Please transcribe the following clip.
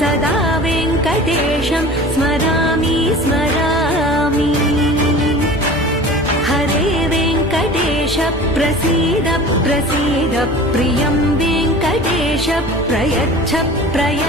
सदा वेङ्कटेशं स्मरामि स्मरामि। हरे वेङ्कटेश प्रसीद प्रसीद प्रियं वेङ्कटेश प्रयच्छ प्रयच्छ।